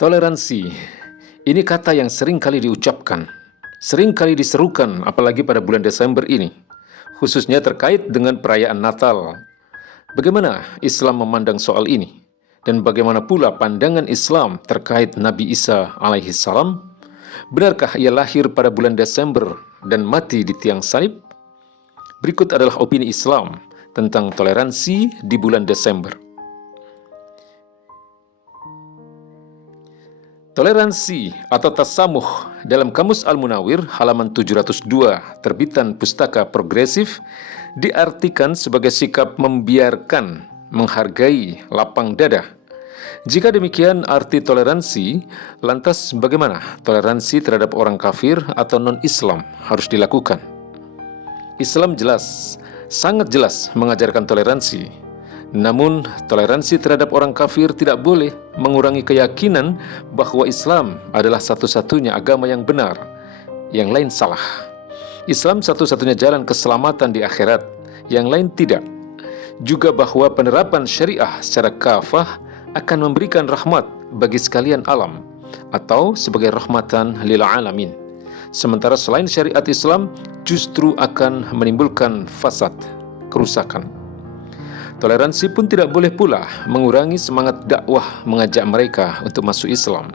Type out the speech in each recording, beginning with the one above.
Toleransi, ini kata yang sering kali diucapkan, sering kali diserukan apalagi pada bulan Desember ini, khususnya terkait dengan perayaan Natal. Bagaimana Islam memandang soal ini? Dan bagaimana pula pandangan Islam terkait Nabi Isa alaihi salam? Benarkah ia lahir pada bulan Desember dan mati di tiang salib? Berikut adalah opini Islam tentang toleransi di bulan Desember. Toleransi atau tasamuh dalam Kamus Al-Munawwir halaman 702 terbitan Pustaka Progresif diartikan sebagai sikap membiarkan, menghargai, lapang dada. Jika demikian arti toleransi, lantas bagaimana toleransi terhadap orang kafir atau non-Islam harus dilakukan? Islam jelas, sangat jelas mengajarkan toleransi. Namun, toleransi terhadap orang kafir tidak boleh mengurangi keyakinan bahwa Islam adalah satu-satunya agama yang benar, yang lain salah. Islam satu-satunya jalan keselamatan di akhirat, yang lain tidak. Juga bahwa penerapan syariah secara kafah akan memberikan rahmat bagi sekalian alam, atau sebagai rahmatan lil alamin. Sementara selain syariat Islam justru akan menimbulkan fasad, kerusakan. Toleransi pun tidak boleh pula mengurangi semangat dakwah mengajak mereka untuk masuk Islam.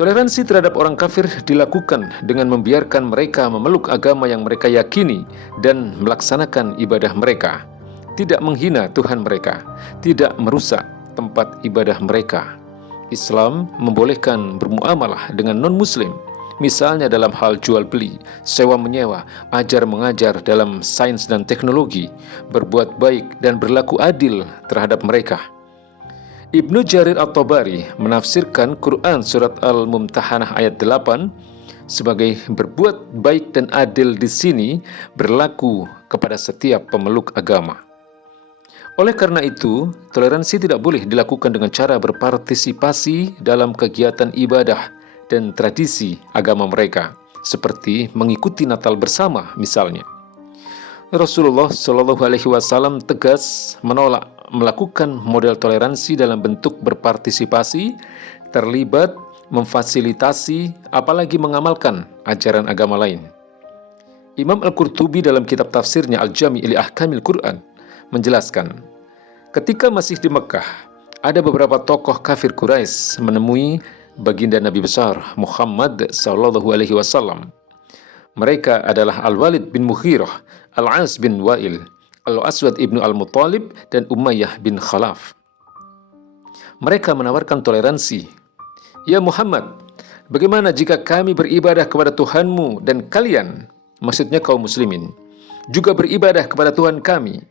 Toleransi terhadap orang kafir dilakukan dengan membiarkan mereka memeluk agama yang mereka yakini dan melaksanakan ibadah mereka, tidak menghina Tuhan mereka, tidak merusak tempat ibadah mereka. Islam membolehkan bermuamalah dengan non-muslim, misalnya dalam hal jual beli, sewa menyewa, ajar mengajar dalam sains dan teknologi, berbuat baik dan berlaku adil terhadap mereka. Ibnu Jarir At-Tabari menafsirkan Quran surat Al-Mumtahanah ayat 8 sebagai berbuat baik dan adil di sini berlaku kepada setiap pemeluk agama. Oleh karena itu, toleransi tidak boleh dilakukan dengan cara berpartisipasi dalam kegiatan ibadah dan tradisi agama mereka, seperti mengikuti Natal bersama misalnya. Rasulullah Shallallahu Alaihi Wasallam tegas menolak melakukan model toleransi dalam bentuk berpartisipasi, terlibat, memfasilitasi, apalagi mengamalkan ajaran agama lain. Imam Al-Qurtubi dalam kitab tafsirnya Al-Jami' li Ahkamil Quran menjelaskan, ketika masih di Mekah, ada beberapa tokoh kafir Quraisy menemui baginda Nabi besar Muhammad sallallahu alaihi wasallam. Mereka adalah Al-Walid bin Mughirah, Al-As bin Wa'il, Al-Aswad ibnu Al-Muttalib, dan Umayyah bin Khalaf. Mereka menawarkan toleransi. Ya Muhammad, bagaimana jika kami beribadah kepada Tuhanmu dan kalian, maksudnya kaum muslimin, juga beribadah kepada Tuhan kami?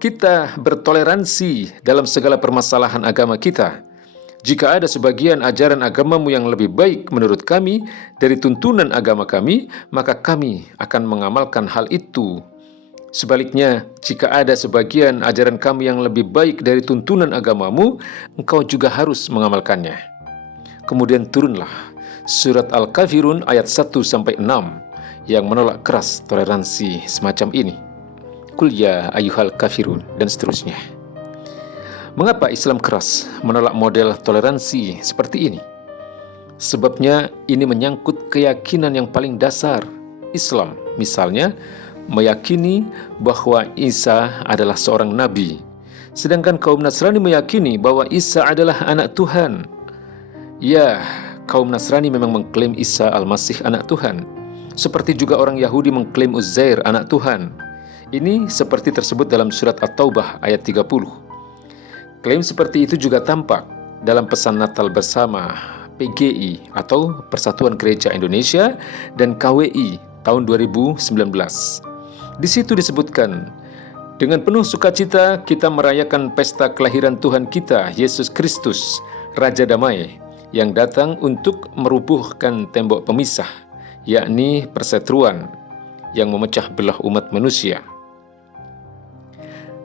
Kita bertoleransi dalam segala permasalahan agama kita. Jika ada sebagian ajaran agamamu yang lebih baik menurut kami dari tuntunan agama kami, maka kami akan mengamalkan hal itu. Sebaliknya, jika ada sebagian ajaran kami yang lebih baik dari tuntunan agamamu, engkau juga harus mengamalkannya. Kemudian turunlah surat Al-Kafirun ayat 1-6 yang menolak keras toleransi semacam ini. Qul ya ayyuhal kafirun, dan seterusnya. Mengapa Islam keras menolak model toleransi seperti ini? Sebabnya ini menyangkut keyakinan yang paling dasar Islam. Misalnya, meyakini bahwa Isa adalah seorang nabi, sedangkan kaum Nasrani meyakini bahwa Isa adalah anak Tuhan. Ya, kaum Nasrani memang mengklaim Isa Al-Masih anak Tuhan, seperti juga orang Yahudi mengklaim Uzair anak Tuhan. Ini seperti tersebut dalam surat At-Taubah ayat 30. Klaim seperti itu juga tampak dalam pesan Natal bersama PGI atau Persatuan Gereja Indonesia dan KWI tahun 2019. Di situ disebutkan, dengan penuh sukacita kita merayakan pesta kelahiran Tuhan kita, Yesus Kristus, Raja Damai, yang datang untuk merubuhkan tembok pemisah, yakni perseteruan yang memecah belah umat manusia.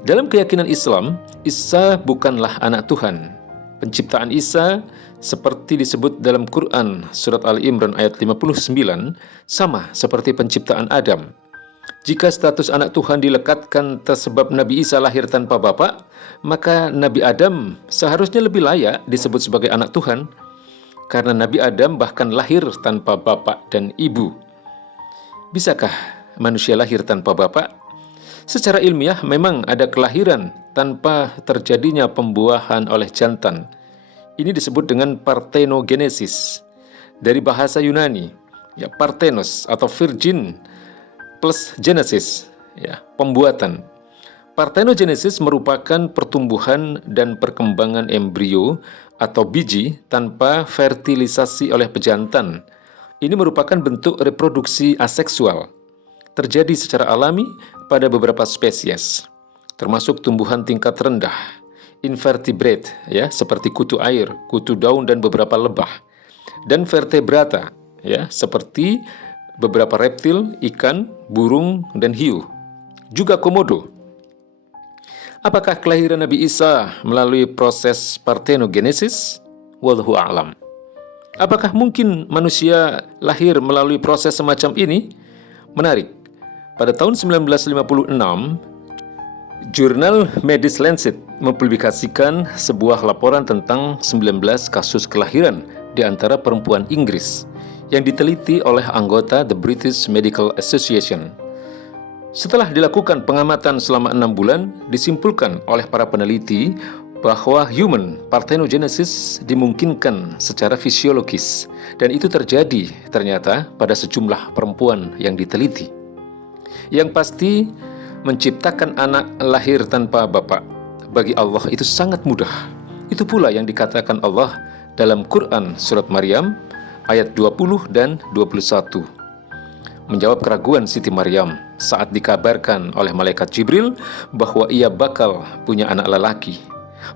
Dalam keyakinan Islam, Isa bukanlah anak Tuhan. Penciptaan Isa, seperti disebut dalam Quran surat Al-Imran ayat 59, sama seperti penciptaan Adam. Jika status anak Tuhan dilekatkan tersebab Nabi Isa lahir tanpa bapak, maka Nabi Adam seharusnya lebih layak disebut sebagai anak Tuhan, karena Nabi Adam bahkan lahir tanpa bapak dan ibu. Bisakah manusia lahir tanpa bapak? Secara ilmiah memang ada kelahiran tanpa terjadinya pembuahan oleh jantan. Ini disebut dengan parthenogenesis. Dari bahasa Yunani, ya, parthenos atau virgin plus genesis, ya, pembuatan. Parthenogenesis merupakan pertumbuhan dan perkembangan embrio atau biji tanpa fertilisasi oleh pejantan. Ini merupakan bentuk reproduksi aseksual. Terjadi secara alami pada beberapa spesies, termasuk tumbuhan tingkat rendah, invertebrate, ya, seperti kutu air, kutu daun dan beberapa lebah, dan vertebrata, ya, seperti beberapa reptil, ikan, burung, dan hiu. Juga komodo. Apakah kelahiran Nabi Isa melalui proses parthenogenesis? Wallahu a'lam. Apakah mungkin manusia lahir melalui proses semacam ini? Menarik. Pada tahun 1956, jurnal Medis Lancet mempublikasikan sebuah laporan tentang 19 kasus kelahiran di antara perempuan Inggris yang diteliti oleh anggota The British Medical Association. Setelah dilakukan pengamatan selama 6 bulan, disimpulkan oleh para peneliti bahwa human parthenogenesis dimungkinkan secara fisiologis, dan itu terjadi ternyata pada sejumlah perempuan yang diteliti. Yang pasti, menciptakan anak lahir tanpa bapak bagi Allah itu sangat mudah. Itu pula yang dikatakan Allah dalam Quran surat Maryam ayat 20 dan 21. Menjawab keraguan Siti Maryam saat dikabarkan oleh malaikat Jibril bahwa ia bakal punya anak lelaki.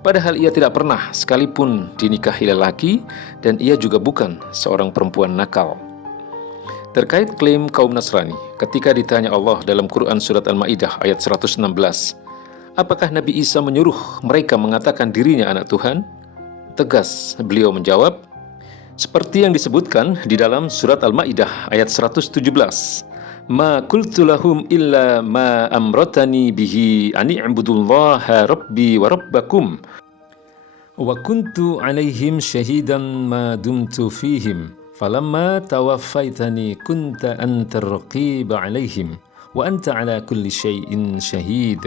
Padahal ia tidak pernah sekalipun dinikahi lelaki dan ia juga bukan seorang perempuan nakal. Terkait klaim kaum Nasrani, ketika ditanya Allah dalam Quran surat Al-Ma'idah ayat 116, apakah Nabi Isa menyuruh mereka mengatakan dirinya anak Tuhan? Tegas beliau menjawab, seperti yang disebutkan di dalam surat Al-Ma'idah ayat 117, Ma qultu lahum illa ma amrotani bihi ani'budullaha rabbi wa rabbakum wa kuntu alaihim syahidan ma dumtu fihim falamma tawaffaitani kunta antar raqiba alaihim wa anta ala kulli syai'in syahid.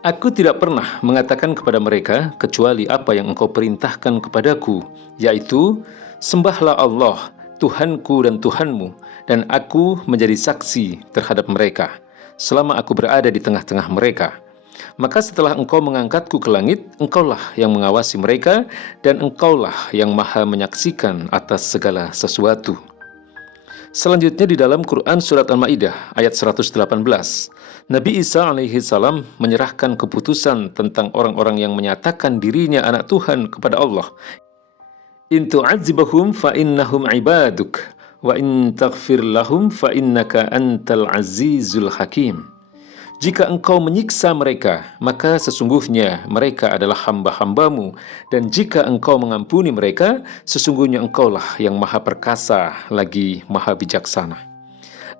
Aku tidak pernah mengatakan kepada mereka kecuali apa yang engkau perintahkan kepadaku, yaitu sembahlah Allah, Tuhanku dan Tuhanmu, dan aku menjadi saksi terhadap mereka selama aku berada di tengah-tengah mereka. Maka setelah engkau mengangkatku ke langit, engkaulah yang mengawasi mereka, dan engkaulah yang maha menyaksikan atas segala sesuatu. Selanjutnya di dalam Quran surat Al-Ma'idah ayat 118, Nabi Isa alaihi salam menyerahkan keputusan tentang orang-orang yang menyatakan dirinya anak Tuhan kepada Allah. In tu'adzibahum fa innahum ibaduk wa in taghfir lahum fa innaka antal azizul hakim. Jika engkau menyiksa mereka, maka sesungguhnya mereka adalah hamba-hambamu, dan jika engkau mengampuni mereka, sesungguhnya engkaulah yang maha perkasa lagi maha bijaksana.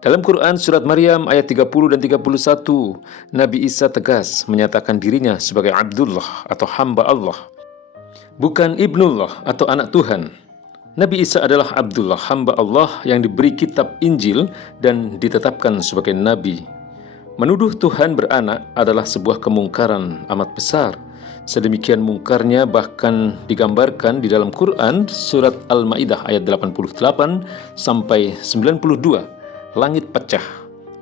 Dalam Quran surat Maryam ayat 30 dan 31, Nabi Isa tegas menyatakan dirinya sebagai Abdullah atau hamba Allah, bukan Ibnullah atau anak Tuhan. Nabi Isa adalah Abdullah, hamba Allah yang diberi kitab Injil dan ditetapkan sebagai Nabi. Menuduh Tuhan beranak adalah sebuah kemungkaran amat besar. Sedemikian mungkarnya bahkan digambarkan di dalam Quran surat Al-Ma'idah ayat 88 sampai 92. Langit pecah,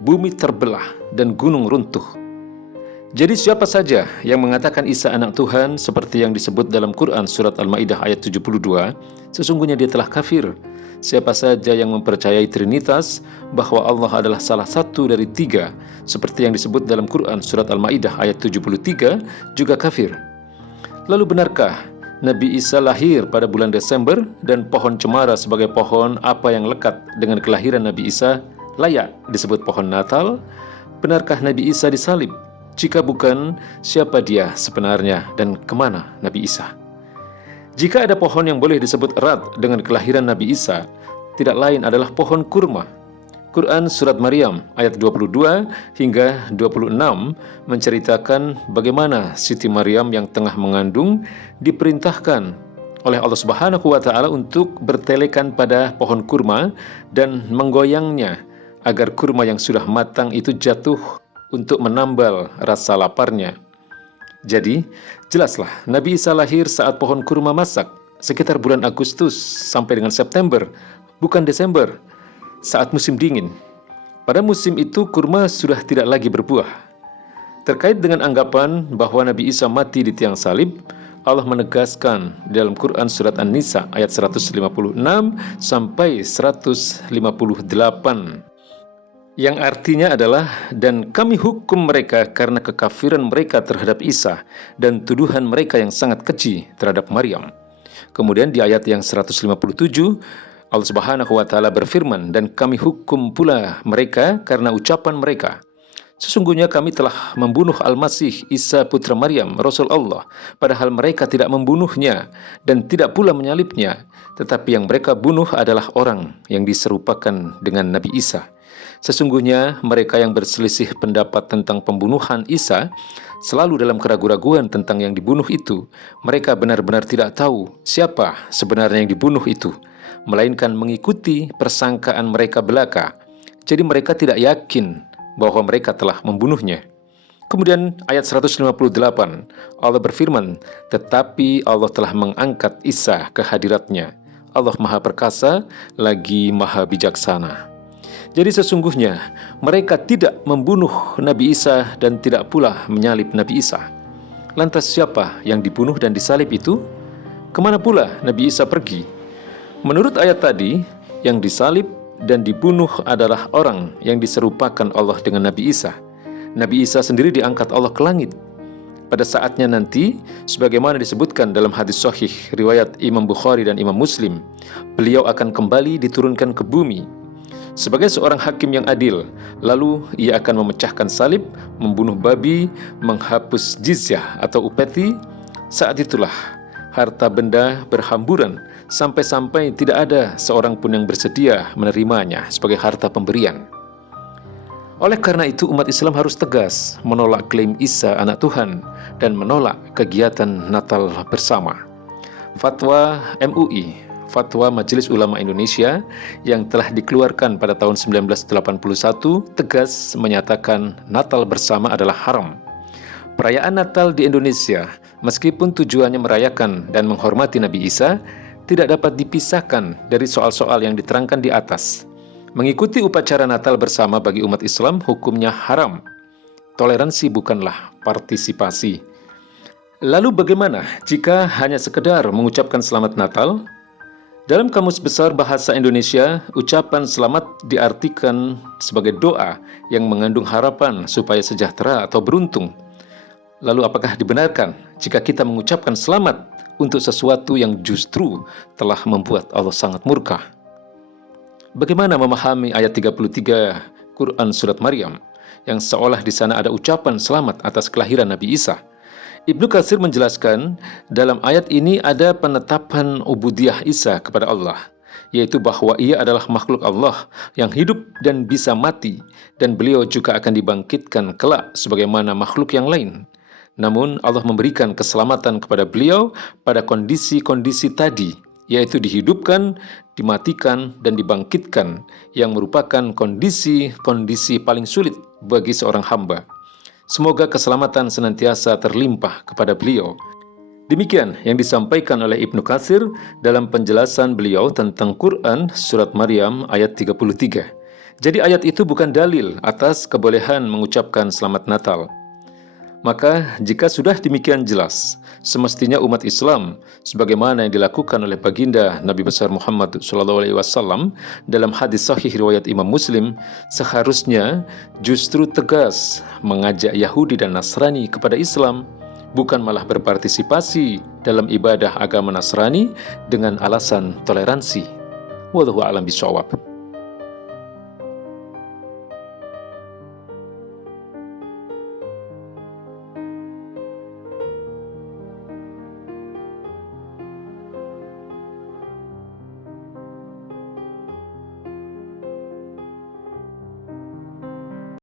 bumi terbelah, dan gunung runtuh. Jadi siapa saja yang mengatakan Isa anak Tuhan seperti yang disebut dalam Quran surat Al-Ma'idah ayat 72, sesungguhnya dia telah kafir. Siapa saja yang mempercayai Trinitas, bahwa Allah adalah salah satu dari 3, seperti yang disebut dalam Quran surat Al-Ma'idah ayat 73, juga kafir. Lalu benarkah Nabi Isa lahir pada bulan Desember dan pohon cemara sebagai pohon apa yang lekat dengan kelahiran Nabi Isa layak disebut pohon Natal? Benarkah Nabi Isa disalib? Jika bukan, siapa dia sebenarnya dan kemana Nabi Isa? Jika ada pohon yang boleh disebut erat dengan kelahiran Nabi Isa, tidak lain adalah pohon kurma. Quran Surat Maryam ayat 22 hingga 26 menceritakan bagaimana Siti Maryam yang tengah mengandung diperintahkan oleh Allah Subhanahu wa Ta'ala untuk bertelekan pada pohon kurma dan menggoyangnya agar kurma yang sudah matang itu jatuh untuk menambal rasa laparnya. Jadi, jelaslah Nabi Isa lahir saat pohon kurma masak, sekitar bulan Agustus sampai dengan September, bukan Desember, saat musim dingin. Pada musim itu kurma sudah tidak lagi berbuah. Terkait dengan anggapan bahwa Nabi Isa mati di tiang salib, Allah menegaskan dalam Quran Surat An-Nisa ayat 156 sampai 158, yang artinya adalah, dan kami hukum mereka karena kekafiran mereka terhadap Isa dan tuduhan mereka yang sangat keji terhadap Maryam. Kemudian di ayat yang 157, Allah Subhanahu wa Ta'ala berfirman, dan kami hukum pula mereka karena ucapan mereka, sesungguhnya kami telah membunuh Al-Masih Isa putra Maryam, Rasul Allah, padahal mereka tidak membunuhnya dan tidak pula menyalibnya, tetapi yang mereka bunuh adalah orang yang diserupakan dengan Nabi Isa. Sesungguhnya mereka yang berselisih pendapat tentang pembunuhan Isa selalu dalam keraguan-raguan tentang yang dibunuh itu. Mereka benar-benar tidak tahu siapa sebenarnya yang dibunuh itu, melainkan mengikuti persangkaan mereka belaka. Jadi mereka tidak yakin bahwa mereka telah membunuhnya. Kemudian ayat 158, Allah berfirman, tetapi Allah telah mengangkat Isa ke hadiratnya. Allah Maha Perkasa lagi Maha Bijaksana. Jadi sesungguhnya mereka tidak membunuh Nabi Isa dan tidak pula menyalib Nabi Isa. Lantas siapa yang dibunuh dan disalib itu? Kemana pula Nabi Isa pergi? Menurut ayat tadi, yang disalib dan dibunuh adalah orang yang diserupakan Allah dengan Nabi Isa. Nabi Isa sendiri diangkat Allah ke langit. Pada saatnya nanti, sebagaimana disebutkan dalam hadis sahih riwayat Imam Bukhari dan Imam Muslim, beliau akan kembali diturunkan ke bumi sebagai seorang hakim yang adil. Lalu ia akan memecahkan salib, membunuh babi, menghapus jizyah atau upeti. Saat itulah harta benda berhamburan sampai-sampai tidak ada seorang pun yang bersedia menerimanya sebagai harta pemberian. Oleh karena itu umat Islam harus tegas menolak klaim Isa anak Tuhan dan menolak kegiatan Natal bersama. Fatwa MUI, Fatwa Majelis Ulama Indonesia yang telah dikeluarkan pada tahun 1981 tegas menyatakan Natal bersama adalah haram. Perayaan Natal di Indonesia, meskipun tujuannya merayakan dan menghormati Nabi Isa, tidak dapat dipisahkan dari soal-soal yang diterangkan di atas. Mengikuti upacara Natal bersama bagi umat Islam hukumnya haram. Toleransi bukanlah partisipasi. Lalu bagaimana jika hanya sekedar mengucapkan selamat Natal? Dalam Kamus Besar Bahasa Indonesia, ucapan selamat diartikan sebagai doa yang mengandung harapan supaya sejahtera atau beruntung. Lalu apakah dibenarkan jika kita mengucapkan selamat untuk sesuatu yang justru telah membuat Allah sangat murka? Bagaimana memahami ayat 33 Quran Surat Maryam yang seolah di sana ada ucapan selamat atas kelahiran Nabi Isa? Ibnu Katsir menjelaskan, dalam ayat ini ada penetapan ubudiyah Isa kepada Allah, yaitu bahwa ia adalah makhluk Allah yang hidup dan bisa mati, dan beliau juga akan dibangkitkan kelak sebagaimana makhluk yang lain. Namun Allah memberikan keselamatan kepada beliau pada kondisi-kondisi tadi, yaitu dihidupkan, dimatikan, dan dibangkitkan, yang merupakan kondisi-kondisi paling sulit bagi seorang hamba. Semoga keselamatan senantiasa terlimpah kepada beliau. Demikian yang disampaikan oleh Ibnu Katsir dalam penjelasan beliau tentang Quran Surat Maryam ayat 33. Jadi ayat itu bukan dalil atas kebolehan mengucapkan Selamat Natal. Maka jika sudah demikian jelas, semestinya umat Islam sebagaimana yang dilakukan oleh baginda Nabi besar Muhammad SAW dalam hadis sahih riwayat Imam Muslim, seharusnya justru tegas mengajak Yahudi dan Nasrani kepada Islam, bukan malah berpartisipasi dalam ibadah agama Nasrani dengan alasan toleransi. Wallahu a'lam bishawab.